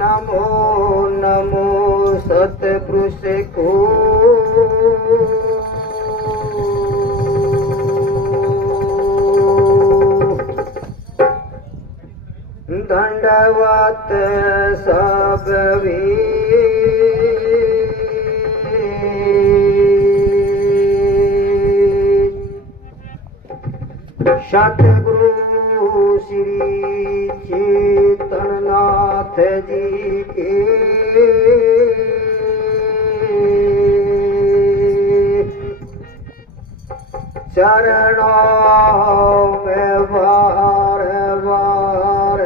नमो नमो सतपुरुष को दंडवत सब सतगुरु श्री चेतननाथ जी के चरणों में बार बार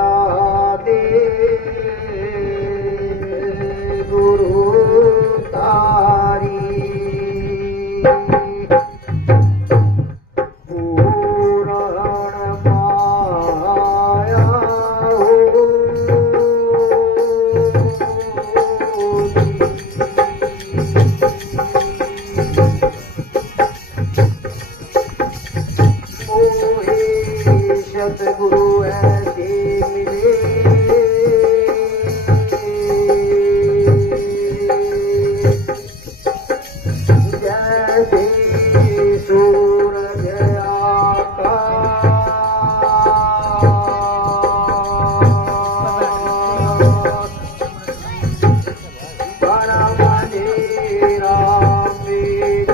आदि गुरु तारी सतगुरु ऐसे मिले जैसे सूरज आकाश बड़ा मंदिरा बीच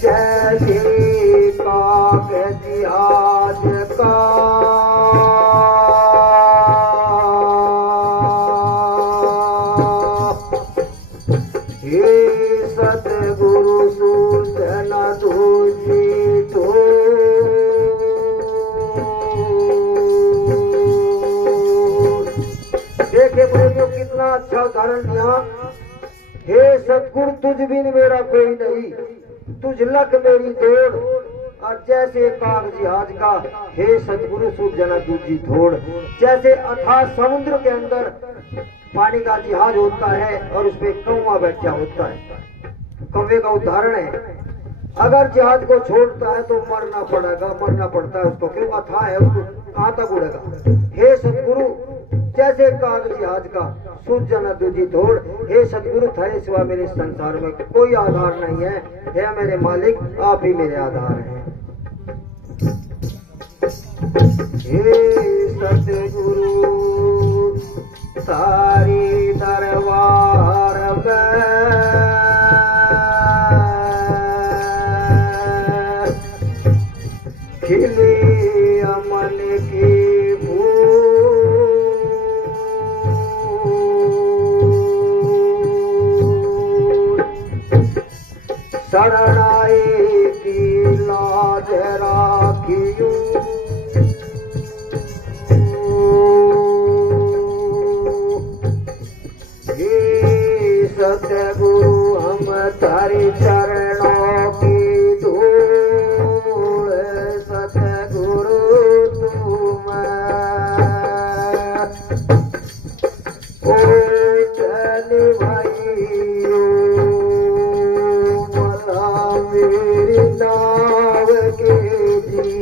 जैसे कागज आज का हे सतगुरु सूचन दूजी तो देखे प्रभु कितना अच्छा उदाहरण दिया। हे सतगुरु तुझ बिन मेरा कोई नहीं, तुझ लग मेरी दौड़ और जैसे कागज आज का हे सतगुरु सूझना दूजी थोड़। जैसे अथाह समुद्र के अंदर पानी का जहाज होता है और उसपे कौवा बैठा होता है, कौवे का उदाहरण है। अगर जहाज को छोड़ता है तो मरना पड़ता है उसको, क्यों अथाह है, उसको कहां तक उड़ेगा। हे सतगुरु जैसे कागज जहाज का सूझना दूजी थोड़। हे सतगुरु थारे सिवा मेरे संसार में कोई आधार नहीं है, हे मेरे मालिक आप ही मेरे आधार हैं। हे सतगुरु तारी दरबार में खिली अमन की शरणाई की लाज राखियो। हे सतगुरु हम तारे चरणों की धूल, सतगुरु तुम ओ चल भाइयों मेरी नाव के जी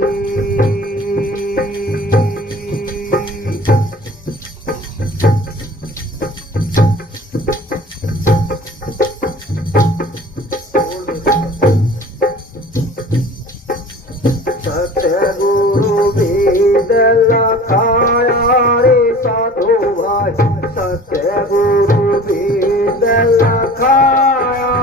सतगुरु वेद लखाया रे साधु भाई सतगुरु वेद लखाया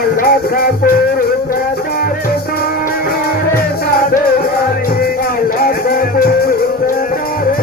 अलग गुरु तारे सारे साधु भाई अलग गुरु तारे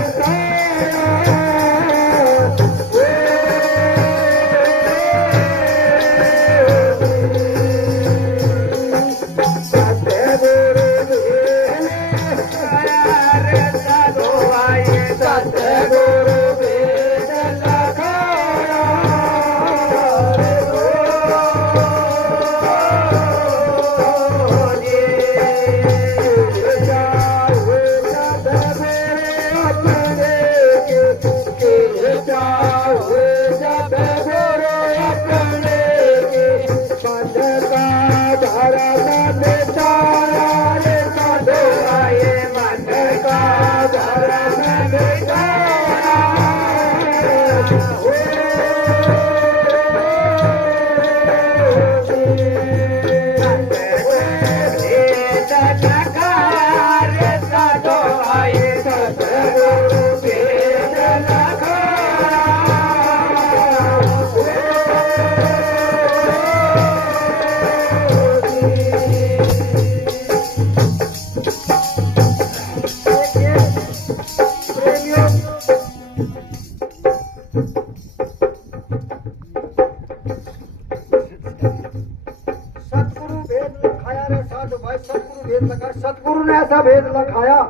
सतगुरु ने ऐसा भेद लखाया।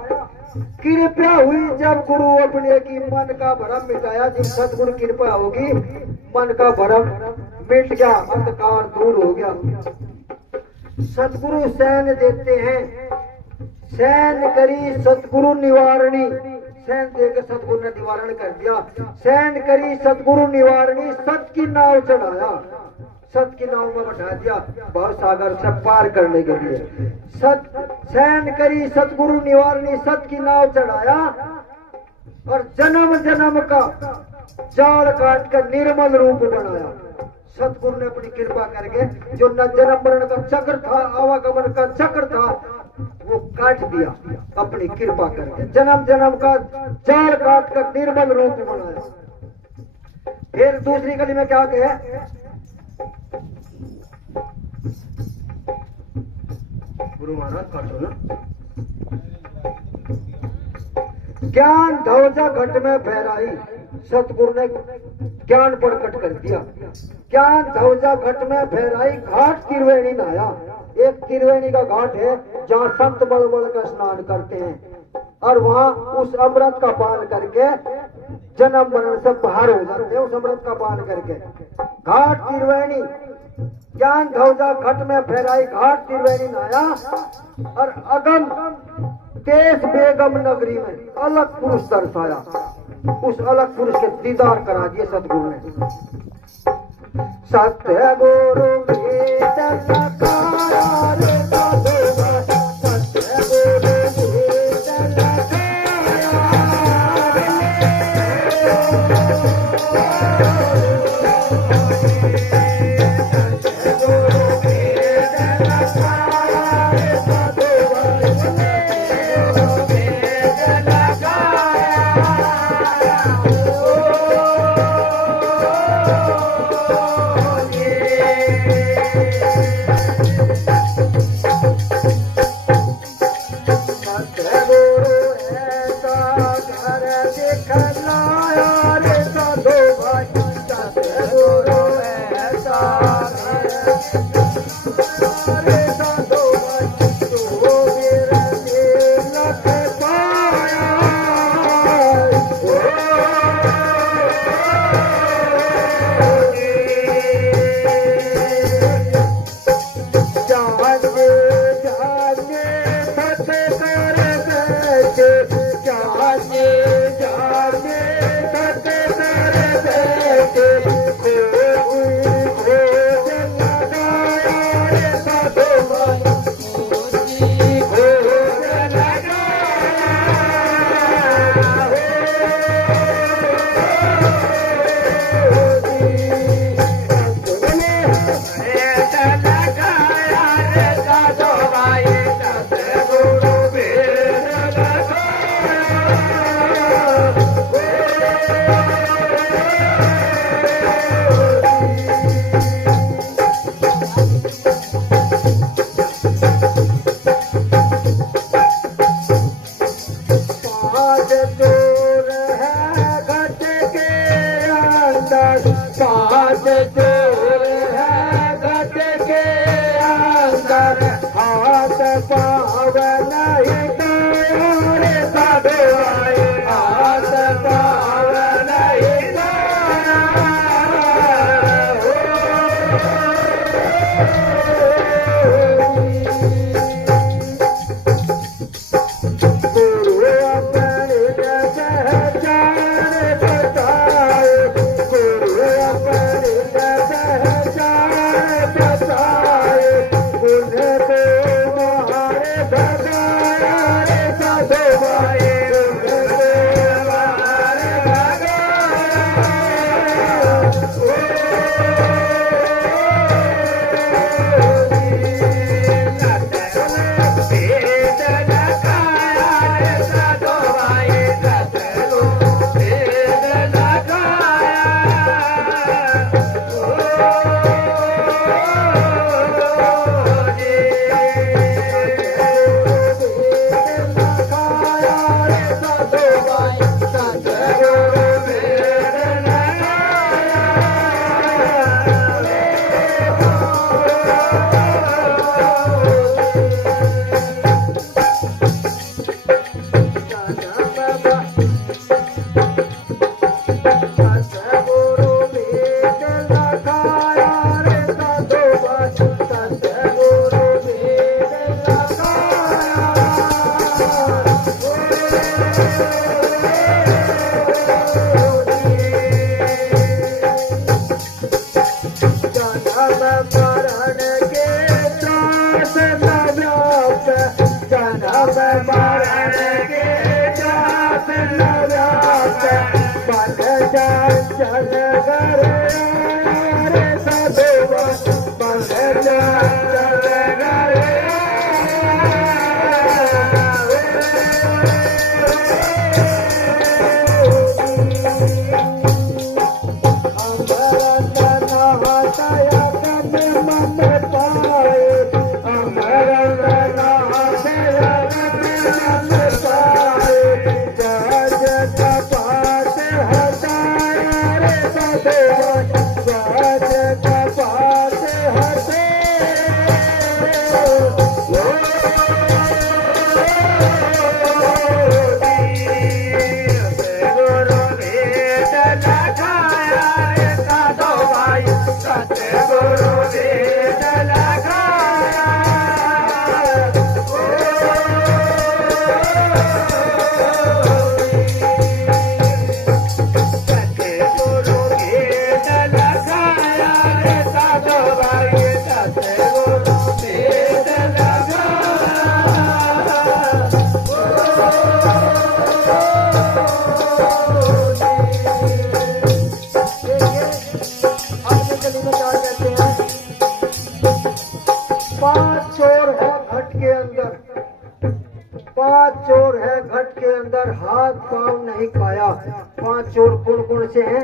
कृपया हुई जब गुरु अपने की मन का भरम मिटाया। जब सतगुरु कृपा होगी मन का भरम मिट गया, अंधकार दूर हो गया। सतगुरु सैन देते हैं, सैन करी सतगुरु निवारणी। सैन देकर सतगुरु ने निवारण कर दिया। सैन करी सतगुरु निवारणी, सत की नाव चढ़ाया। सत की नाव में बैठा दिया भव सागर से पार करने के लिए। सत सैन करी सतगुरु निवारणी, सत की नाव चढ़ाया और जन्म जन्म का जाल काट कर निर्मल रूप बनाया। सतगुरु ने अपनी कृपा करके जो न जन्म मरण का चक्र था, आवागमन का चक्र था, वो काट दिया अपनी कृपा करके। जन्म जन्म का जाल काट कर निर्मल रूप बनाया। फिर दूसरी कली में क्या कहे, गुरु महाराज काटो ना। ज्ञान धवजा घट में फहराई। सतगुरु ने ज्ञान प्रकट कर दिया। ज्ञान धवजा घट में फहराई, घाट त्रिवेणी नहाया। एक त्रिवेणी का घाट है जहाँ संत बड़ का स्नान करते हैं और वहाँ उस अमृत का पान करके जन्म मरण से बाहर हो जाते हैं। उस अमृत का पान करके घाट त्रिवेणी, ज्ञान धवजा घट में फहराई, घाट त्रिवेणी नहाया और अगम देश बेगम नगरी में अलग पुरुष दर्शाया। उस अलग पुरुष के दीदार करा दिए सतगुरु ने। सत्य गुरु भेद लखाया रे साधु भाई, सत्य गुरु भेद लखाया ऐसा अंदर पाँच चोर है घट के अंदर हाथ पाँव नहीं तोड़े साधु आए हाथ पाँव नहीं हाथ पांव नहीं खाया। पांच चोर कौन कौन से हैं?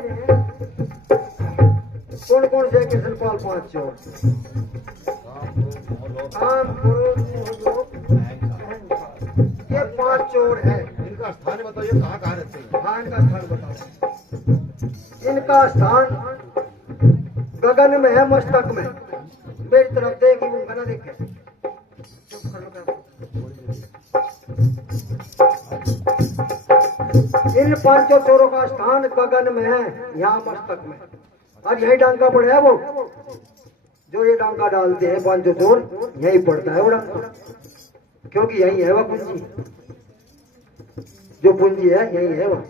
कौन कौन से कृष्णपाल पांच चोर? ये पांच चोर हैं। इनका स्थान बताइए, कहाँ कहाँ रहते हैं? हाँ, इनका स्थान बताओ। इनका स्थान गगन में है, मस्तक में। मेरी तरफ देखी उनका ना देखे। इन पांचों चोरों का स्थान गगन में है, यहाँ मस्तक में। और यही डांका पड़े है वो जो ये डांका डालते हैं पांचों चोर, यही पड़ता है वो डांका, क्योंकि यही है वह पूंजी, जो पूंजी है यही है वह।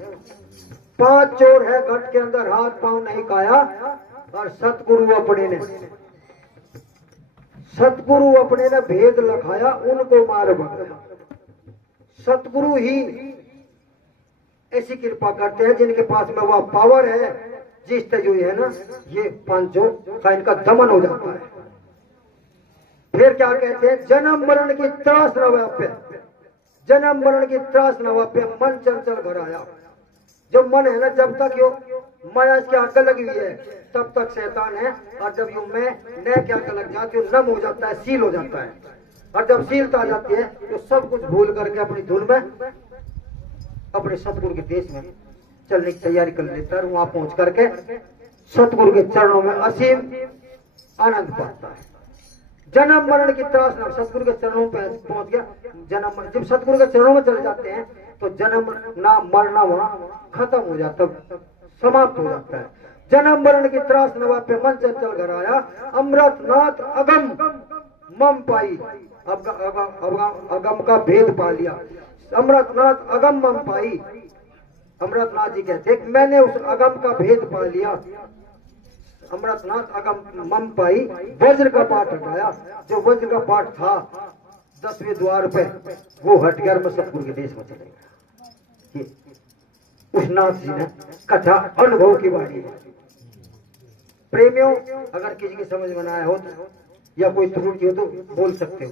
पांच चोर है घट के अंदर, हाथ पांव नहीं खाया। और सतगुरु अपने ने भेद लखाया, उनको मार भगाया। सतगुरु ही ऐसी कृपा करते हैं जिनके पास में वह पावर है, जिस जो है ना, ये पांचों का इनका दमन हो जाता है। फिर क्या कहते हैं? जन्म मरण की त्रास न व्याप्य, जन्म मरण की त्रास न व्याप्य, मन चंचल घर आया। जो मन है ना, जब तक यो माया की आग लगी हुई है तब तक शैतान है, और जब यो मैं न की आग लग जाती है, नम हो जाता है, सील हो जाता है। और जब सीलता आ जाती है तो सब कुछ भूल करके अपनी धुन में अपने सतगुरु के देश में चलने की तैयारी कर लेता है। वहां पहुंच करके सतगुरु के चरणों में असीम आनंद पाता है। जन्म मरण की त्रास न, सतगुरु के चरणों पे पहुंच गया। जन्म मरण, जब सतगुरु के चरणों में चले जाते हैं तो जन्म ना मरना वहां खत्म हो जाता, समाप्त हो जाता है। जन्म मरण की त्रास नवा पे मन चंचल घर आया, अमृतनाथ अगम मम पाई, अगम का भेद पा लिया। अमृतनाथ अगम मम पाई, अमृतनाथ जी कहते मैंने उस अगम का भेद पा लिया। अमृतनाथ अगम मम पाई, वज्र का पाठ हटाया। जो वज्र का पाठ था 10वें द्वार पे, वो हट गया, मैं सतगुरु के देश में चले गया। उस नाथ जी ने कथा अनुभव की बारी है। प्रेमियों, अगर किसी की समझ में आया हो या कोई त्रुटि हो तो बोल सकते हो।